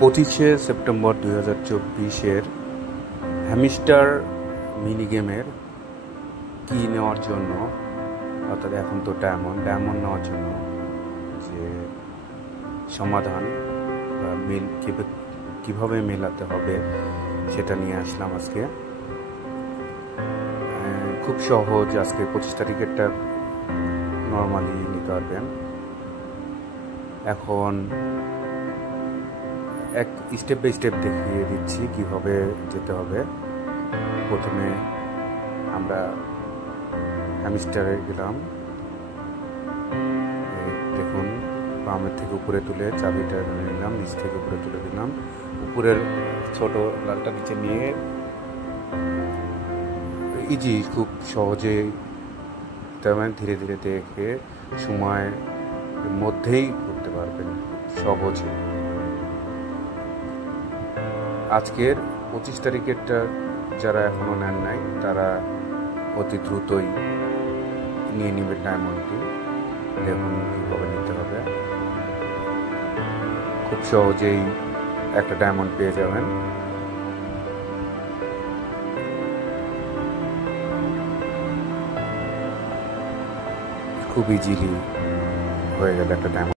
25শে September 2024-এর hamster mini গেমের কি নেওয়ার জন্য, অর্থাৎ এখন তো ডায়মন্ড নেওয়ার জন্য যে সমাধান বা কীভাবে মেলাতে হবে সেটা নিয়ে আসলাম আজকে। খুব সহজ। আজকে 25 তারিখেরটা নর্মালি নিতে পারবেন। এখন এক স্টেপ বাই স্টেপ দেখিয়ে দিচ্ছি কিভাবে যেতে হবে। প্রথমে আমরা হ্যামস্টারে গেলাম। দেখুন, বামের থেকে উপরে তুলে চাবিটা ধরে নিলাম, নিচ থেকে উপরে তুলে দিলাম। উপরের ছোট লালটা নিচে নিয়ে ইজি, খুব সহজেই তেমন ধীরে ধীরে দেখে সময়ের মধ্যেই করতে পারবেন সহজে। আজকের 25 তারিখেরটা যারা এখনো নেন নাই তারা অতি দ্রুতই নিয়ে নেবে ডায়মন্ডটি। দেখুন কীভাবে নিতে হবে। খুব সহজেই একটা ডায়মন্ড পেয়ে যাবেন। খুব ইজিলি হয়ে গেল একটা ডায়মন্ড।